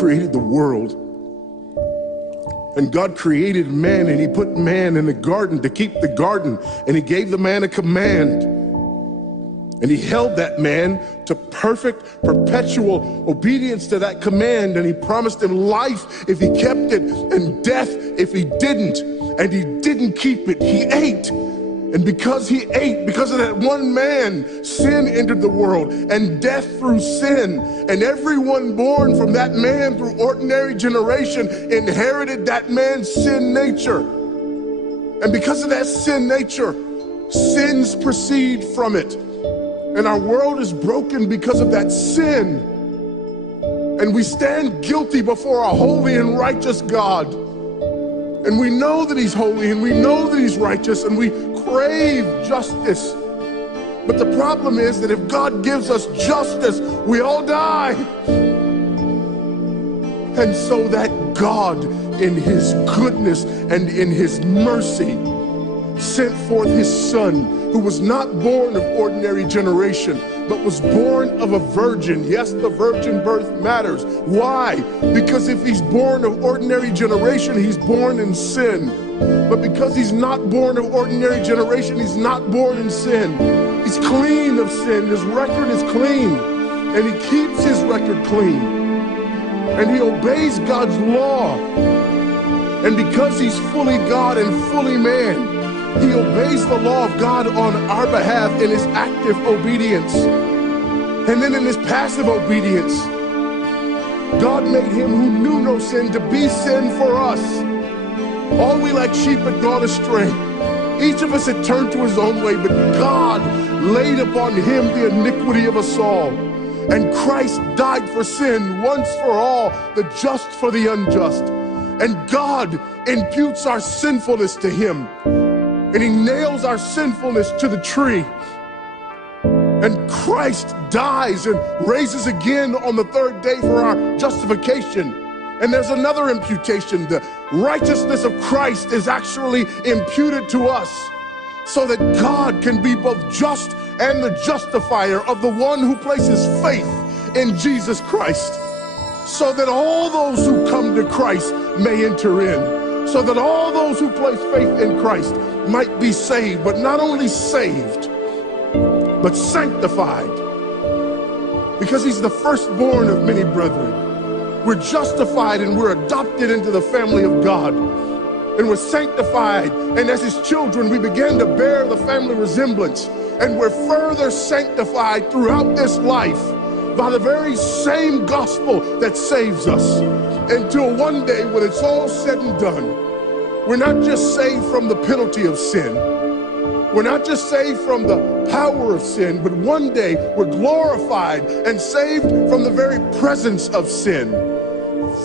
created the world, and God created man, and he put man in the garden to keep the garden, and he gave the man a command, and he held that man to perfect, perpetual obedience to that command, and he promised him life if he kept it and death if he didn't, and he didn't keep it. He ate. And because he ate, because of that one man, sin entered the world and death through sin. And everyone born from that man through ordinary generation inherited that man's sin nature. And because of that sin nature, sins proceed from it. And our world is broken because of that sin. And we stand guilty before a holy and righteous God. And we know that he's holy, and we know that he's righteous, and we crave justice. But the problem is that if God gives us justice, we all die. And so that God, in his goodness and in his mercy, sent forth his son, who was not born of ordinary generation, but was born of a virgin. Yes, the virgin birth matters. Why? Because if he's born of ordinary generation, he's born in sin. But because he's not born of ordinary generation, he's not born in sin. He's clean of sin. His record is clean. And he keeps his record clean. And he obeys God's law. And because he's fully God and fully man, he obeys the law of God on our behalf in his active obedience. And then in his passive obedience, God made him who knew no sin to be sin for us. All we like sheep had gone astray. Each of us had turned to his own way, but God laid upon him the iniquity of us all. And Christ died for sin once for all, the just for the unjust. And God imputes our sinfulness to him. And he nails our sinfulness to the tree. And Christ dies and raises again on the third day for our justification. And there's another imputation. The righteousness of Christ is actually imputed to us, so that God can be both just and the justifier of the one who places faith in Jesus Christ, so that all those who come to Christ may enter in, so that all those who place faith in Christ might be saved, but not only saved, but sanctified, because he's the firstborn of many brethren. We're justified and we're adopted into the family of God, and we're sanctified, and as his children we begin to bear the family resemblance, and we're further sanctified throughout this life by the very same gospel that saves us, until one day when it's all said and done, we're not just saved from the penalty of sin, we're not just saved from the power of sin, but one day we're glorified and saved from the very presence of sin.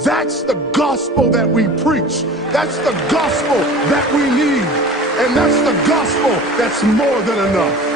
That's the gospel that we preach. That's the gospel that we need. And that's the gospel that's more than enough.